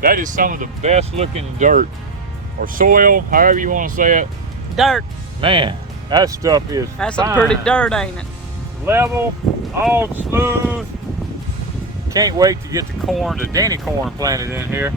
That is some of the best looking dirt or soil, however you want to say it. Dirt. Man, that stuff is That's fine. some pretty dirt, ain't it? Level, all smooth. Can't wait to get the corn, the Danny corn planted in here.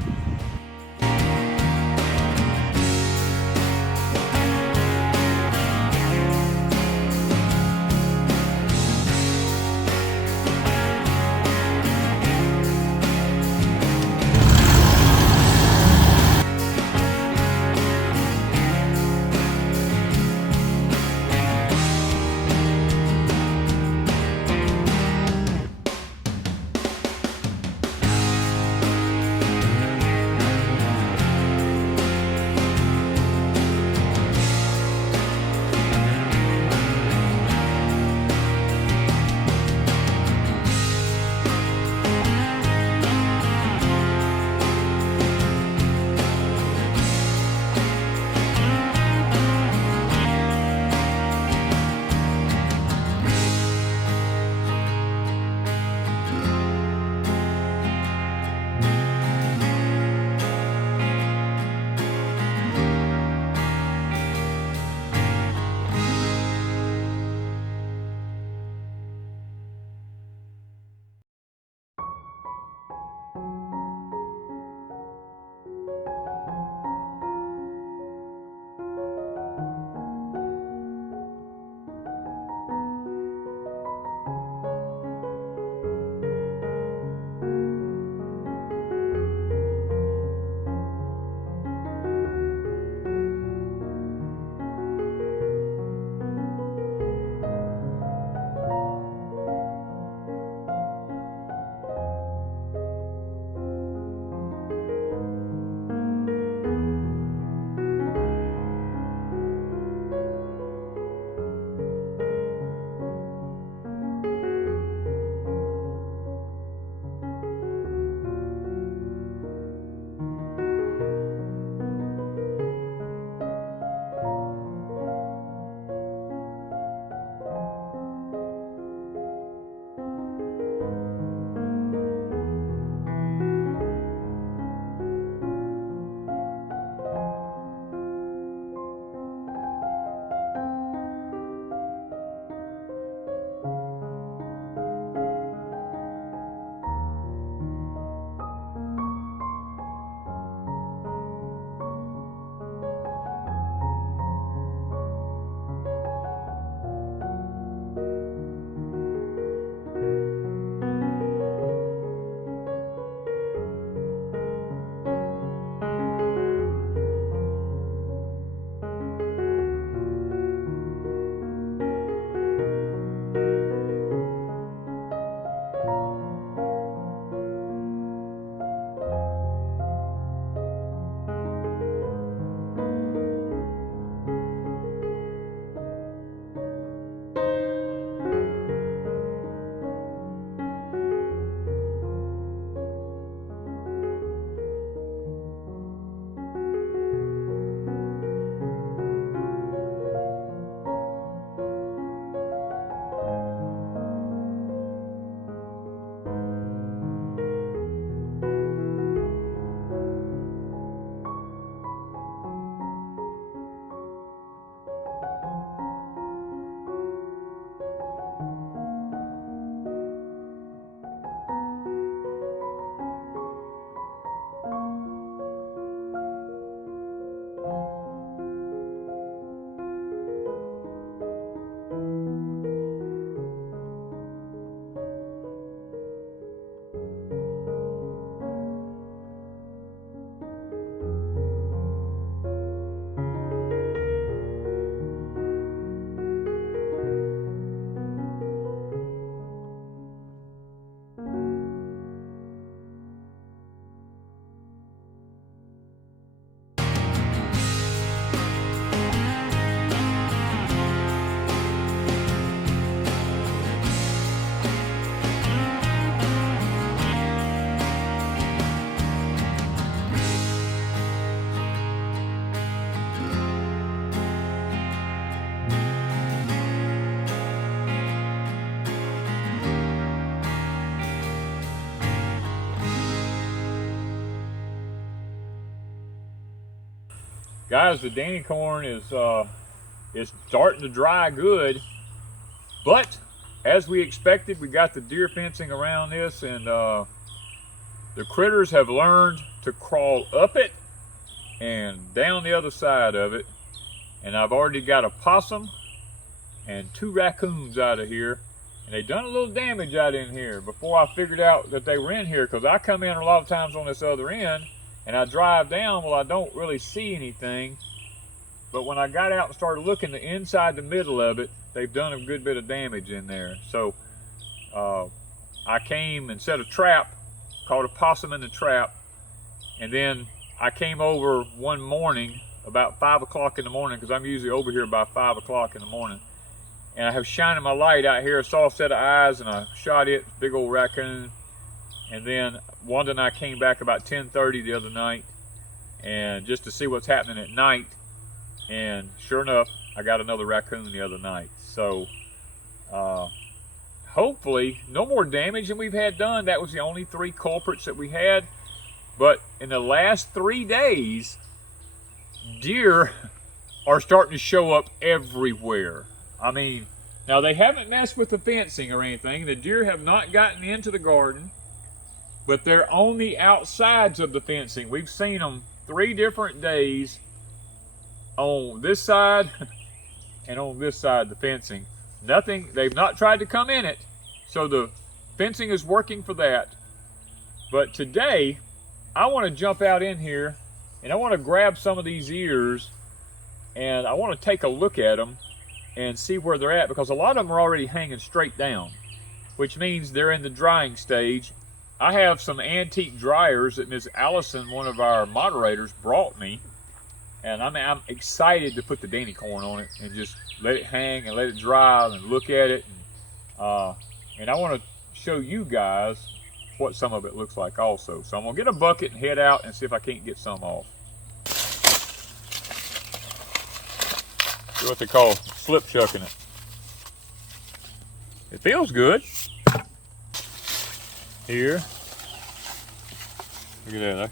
Guys, the Danny corn is starting to dry good, but as we expected, we got the deer fencing around this, and the critters have learned to crawl up it and down the other side of it. And I've already got a possum and 2 raccoons out of here, and they done a little damage out in here before I figured out that they were in here, because I come in a lot of times on this other end and I drive down, well, I don't really see anything. But when I got out and started looking the inside the middle of it, they've done a good bit of damage in there. So I came and set a trap, caught a possum in the trap, and then I came over one morning about 5 o'clock in the morning, because I'm usually over here by 5 o'clock in the morning, and I have shining my light out here, a soft set of eyes, and I shot it, big old raccoon. And then Wanda and I came back about 10:30 the other night, and just to see what's happening at night, and sure enough, I got another raccoon the other night. So hopefully no more damage than we've had done. That was the only 3 culprits that we had. But in the last 3 days, deer are starting to show up everywhere. I mean, now they haven't messed with the fencing or anything. The deer have not gotten into the garden, but they're on the outsides of the fencing. We've seen them 3 different days on this side and on this side of the fencing. Nothing, they've not tried to come in it, so the fencing is working for that. But today, I want to jump out in here and I want to grab some of these ears and I want to take a look at them and see where they're at, because a lot of them are already hanging straight down, which means they're in the drying stage. I have some antique dryers that Ms. Allison, one of our moderators, brought me, and I'm excited to put the Danny corn on it and just let it hang and let it dry and look at it. And I want to show you guys what some of it looks like also. So I'm gonna get a bucket and head out and see if I can't get some off. Do what they call slip shucking it. It feels good. Here. Look at that.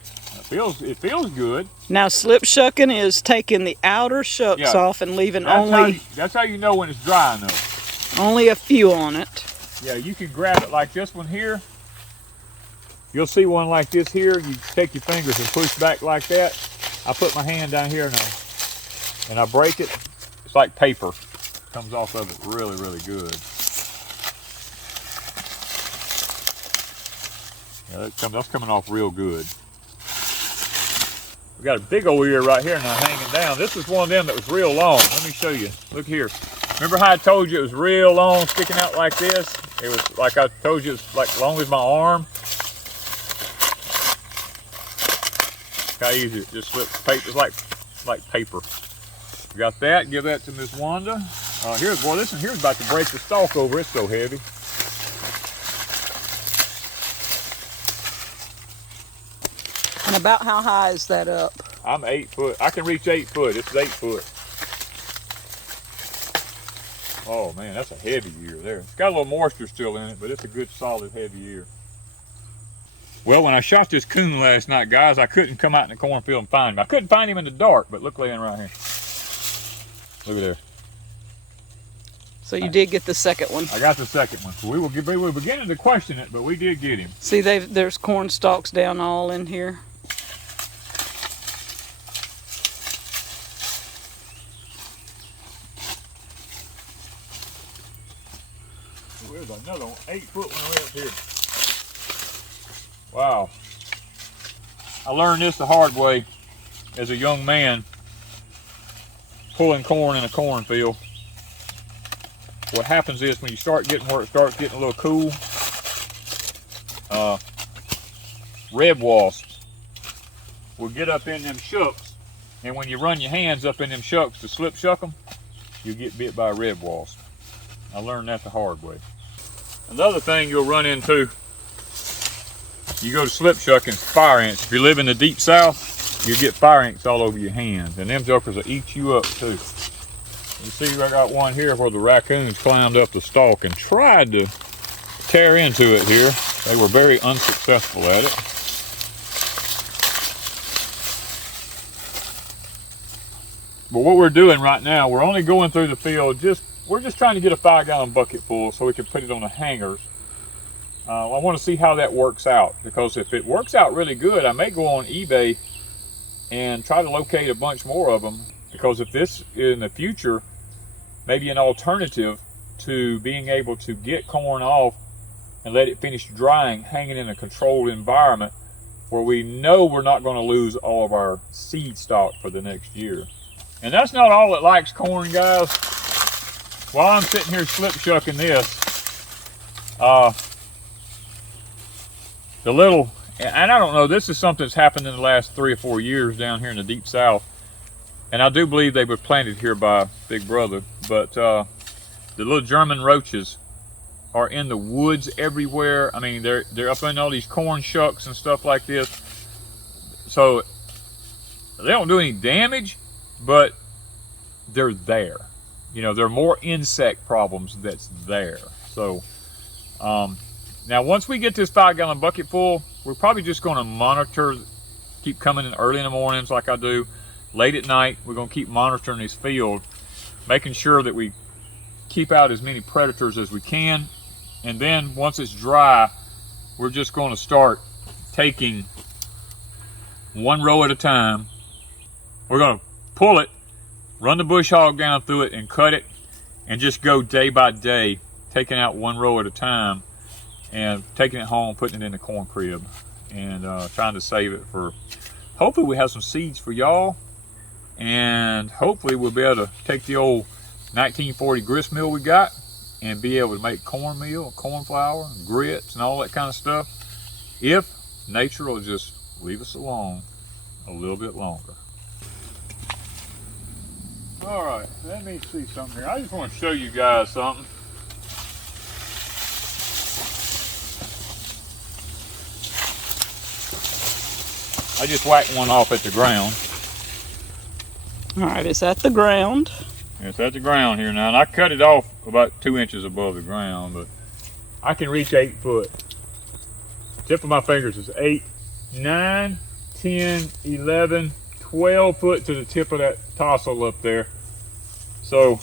It feels good. Now slip shucking is taking the outer shucks off and leaving that's how you know when it's dry enough. Only a few on it. Yeah, you can grab it like this one here. You'll see one like this here. You take your fingers and push back like that. I put my hand down here and I break it. It's like paper. Comes off of it really, really good. Yeah, that's coming off real good. We got a big old ear right here now hanging down. This is one of them that was real long. Let me show you. Look here. Remember how I told you it was real long, sticking out like this? It was like I told you, it's like long as my arm. Look how easy it just slips paper. It's like paper. Got that. Give that to Miss Wanda. This one here's about to break the stalk over. It's so heavy. And about how high is that up? I'm 8 foot. I can reach 8 foot. It's 8 foot. Oh man, that's a heavy ear there. It's got a little moisture still in it, but it's a good solid heavy ear. Well, when I shot this coon last night, guys, I couldn't come out in the cornfield and find him. I couldn't find him in the dark, but look laying right here. Look at there. So you did get the second one. I got the second one. We were beginning to question it, but we did get him. See, there's corn stalks down all in here. There's another one, 8 foot one way up here. Wow. I learned this the hard way as a young man, pulling corn in a cornfield. What happens is when you start getting where it starts getting a little cool, red wasps will get up in them shucks, and when you run your hands up in them shucks to slip shuck them, you get bit by a red wasp. I learned that the hard way. Another thing you'll run into, you go to slip shucking, fire ants. If you live in the deep south, you get fire ants all over your hands, and them jokers will eat you up too. You see, I got one here where the raccoons climbed up the stalk and tried to tear into it here. They were very unsuccessful at it. But what we're doing right now, we're only going through the field, we're just trying to get a 5-gallon bucket full so we can put it on the hangers. I want to see how that works out, because if it works out really good, I may go on eBay and try to locate a bunch more of them, because if this in the future may be an alternative to being able to get corn off and let it finish drying, hanging in a controlled environment where we know we're not going to lose all of our seed stock for the next year. And that's not all that likes corn, guys. While I'm sitting here slip shucking this, the little, and I don't know, this is something that's happened in the last 3 or 4 years down here in the deep south. And I do believe they were planted here by Big Brother. But the little German roaches are in the woods everywhere. I mean, they're up in all these corn shucks and stuff like this. So they don't do any damage, but they're there. You know, there are more insect problems that's there. So now once we get this 5-gallon bucket full, we're probably just going to monitor, keep coming in early in the mornings like I do. Late at night, we're going to keep monitoring this field, making sure that we keep out as many predators as we can. And then once it's dry, we're just going to start taking one row at a time. We're going to pull it, run the bush hog down through it and cut it, and just go day by day, taking out one row at a time and taking it home, putting it in the corn crib, and trying to save it for, hopefully we have some seeds for y'all, and hopefully we'll be able to take the old 1940 grist mill we got and be able to make cornmeal, corn flour, grits, and all that kind of stuff, if nature will just leave us alone a little bit longer. All right, let me see something here. I just want to show you guys something. I just whacked one off at the ground. All right, it's at the ground. It's at the ground here now, and I cut it off about 2 inches above the ground, but I can reach 8 foot. Tip of my fingers is 8, 9, 10, 11, 12 foot to the tip of that tassel up there. So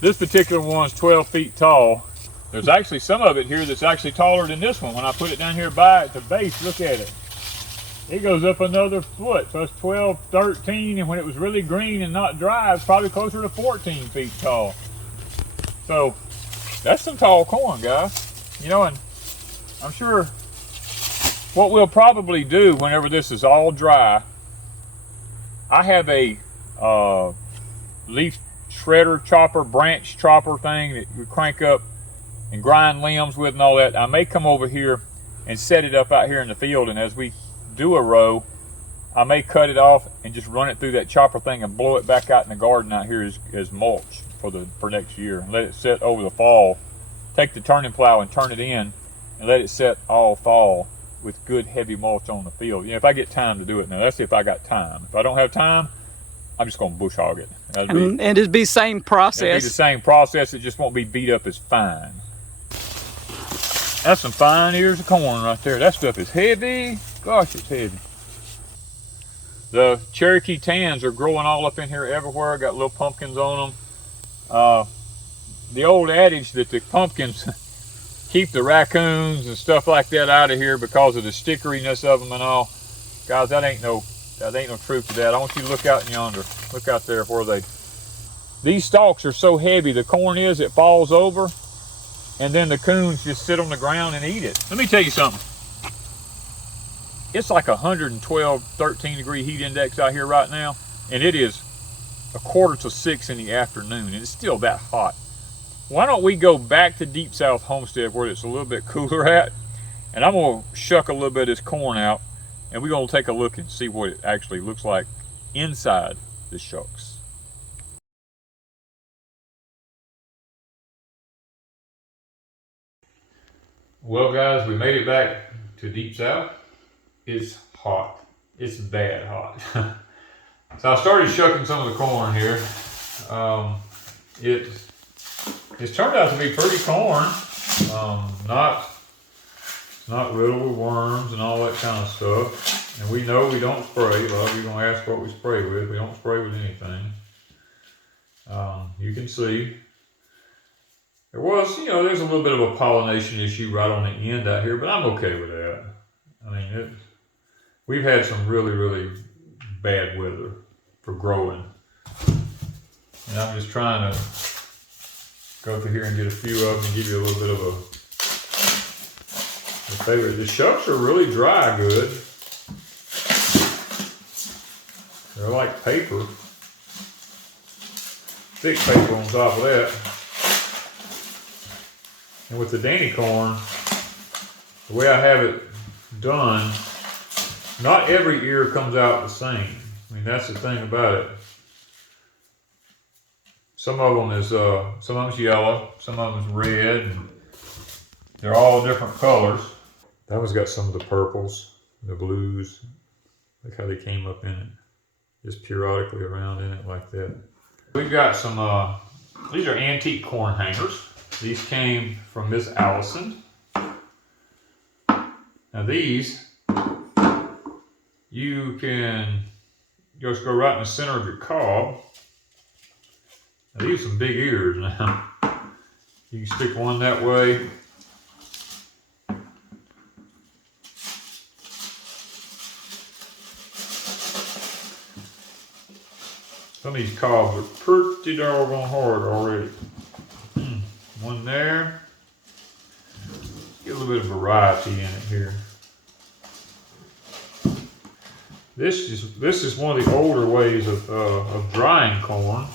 this particular one's 12 feet tall. There's actually some of it here that's actually taller than this one. When I put it down here by at the base, look at it. It goes up another foot, so it's 12, 13, and when it was really green and not dry, it's probably closer to 14 feet tall. So that's some tall corn, guys. You know, and I'm sure what we'll probably do whenever this is all dry, I have a leaf shredder chopper, branch chopper thing that you crank up and grind limbs with and all that. I may come over here and set it up out here in the field, and as we do a row, I may cut it off and just run it through that chopper thing and blow it back out in the garden out here as mulch for next year, and let it set over the fall. Take the turning plow and turn it in and let it set all fall with good heavy mulch on the field. You know, if I get time to do it now, that's if I got time. If I don't have time, I'm just going to bush hog it. And it'd be the same process. It'd be the same process, it just won't be beat up as fine. That's some fine ears of corn right there. That stuff is heavy. Gosh, it's heavy. The Cherokee tans are growing all up in here everywhere. Got little pumpkins on them. The old adage that the pumpkins keep the raccoons and stuff like that out of here because of the stickeriness of them and all. Guys, that ain't no truth to that. I want you to look out in yonder. Look out there where these stalks are so heavy, the corn is, it falls over, and then the coons just sit on the ground and eat it. Let me tell you something. It's like 112, 13 degree heat index out here right now, and it is 5:45 in the afternoon, and it's still that hot. Why don't we go back to Deepsouth Homestead where it's a little bit cooler at, and I'm going to shuck a little bit of this corn out, and we're going to take a look and see what it actually looks like inside the shucks. Well, guys, we made it back to Deepsouth. It's hot. It's bad hot. So I started shucking some of the corn here. It's turned out to be pretty corn. Not It's not riddled with worms and all that kind of stuff. And we know we don't spray. A lot of you are going to ask what we spray with. We don't spray with anything. You can see there was, you know, there's a little bit of a pollination issue right on the end out here, but I'm okay with that. I mean, we've had some really, really bad weather for growing. And I'm just trying to go through here and get a few of them and give you a little bit of a favorite. The shucks are really dry good. They're like paper. Thick paper on top of that. And with the Danny corn, the way I have it done, not every ear comes out the same. I mean, that's the thing about it. Some of them is yellow, some of them is red, and they're all different colors. That one's got some of the purples, the blues. Look how they came up in it, just periodically around in it like that. We've got some, these are antique corn hangers. These came from Miss Allison. Now these, you can just go right in the center of your cob. Now these are some big ears now. You can stick one that way. Some of these cobs are pretty doggone hard already. One there. Get a little bit of variety in it here. This is one of the older ways of drying corn.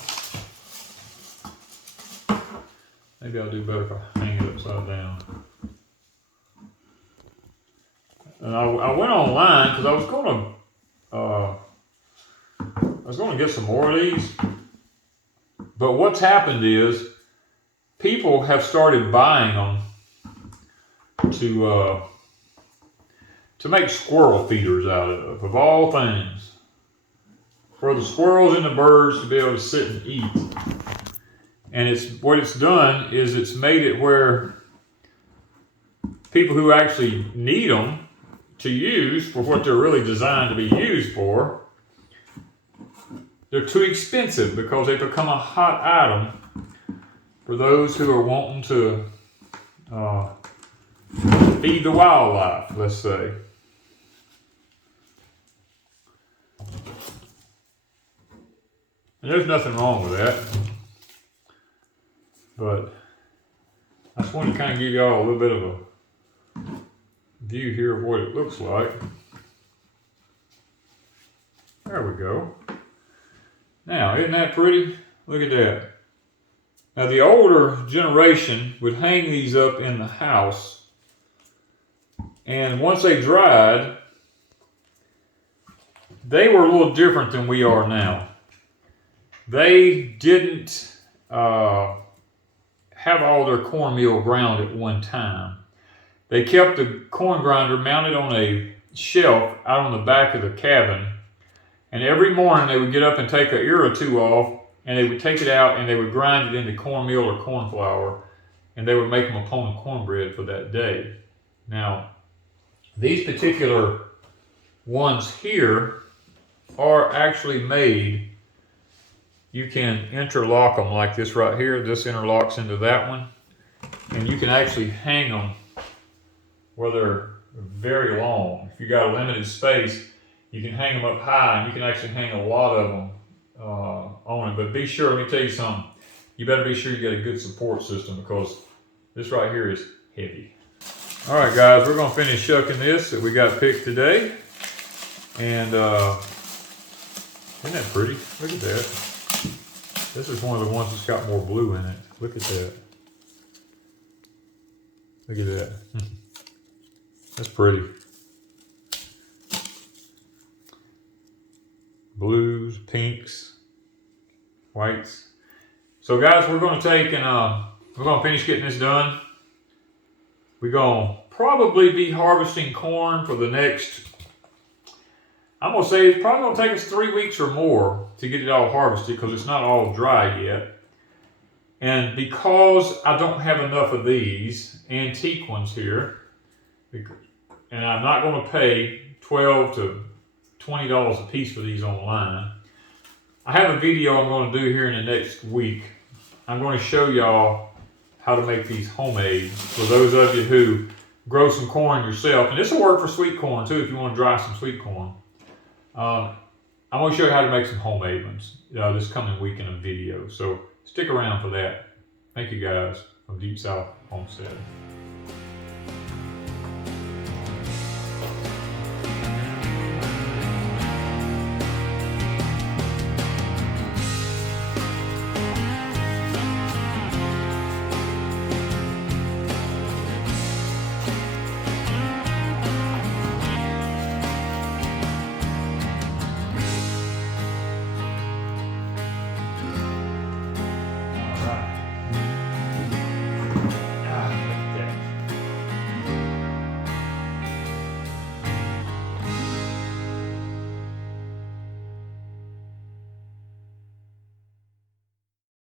Maybe I'll do better if I hang it upside down. And I went online because I was going to get some more of these. But what's happened is people have started buying them to make squirrel feeders out of all things. For the squirrels and the birds to be able to sit and eat. And what it's done is it's made it where people who actually need them to use for what they're really designed to be used for, they're too expensive because they become a hot item for those who are wanting to feed the wildlife, let's say. And there's nothing wrong with that. But I just want to kind of give y'all a little bit of a view here of what it looks like. There we go. Now, isn't that pretty? Look at that. Now, the older generation would hang these up in the house, and once they dried, they were a little different than we are now. They didn't have all their cornmeal ground at one time. They kept the corn grinder mounted on a shelf out on the back of the cabin, and every morning they would get up and take an ear or two off, and they would take it out and they would grind it into cornmeal or corn flour, and they would make them a pound of cornbread for that day. Now, these particular ones here are actually made, you can interlock them like this right here. This interlocks into that one, and you can actually hang them where they're very long. If you got a limited space, you can hang them up high, and you can actually hang a lot of them on it. But be sure, let me tell you something, you better be sure you get a good support system because this right here is heavy. All right, guys, we're gonna finish shucking this that we got picked today. And isn't that pretty? Look at that. This is one of the ones that's got more blue in it. Look at that. Look at that. That's pretty. Blues, pinks, whites. So guys, we're going to take and we're going to finish getting this done. We're going to probably be harvesting corn for the next, I'm going to say it's probably going to take us 3 weeks or more to get it all harvested because it's not all dry yet. And because I don't have enough of these antique ones here, and I'm not going to pay $12 to $20 a piece for these online. I have a video I'm going to do here in the next week. I'm going to show y'all how to make these homemade for those of you who grow some corn yourself. And this will work for sweet corn too if you want to dry some sweet corn. I'm going to show you how to make some homemade ones this coming week in a video. So stick around for that. Thank you guys from Deepsouth Homestead.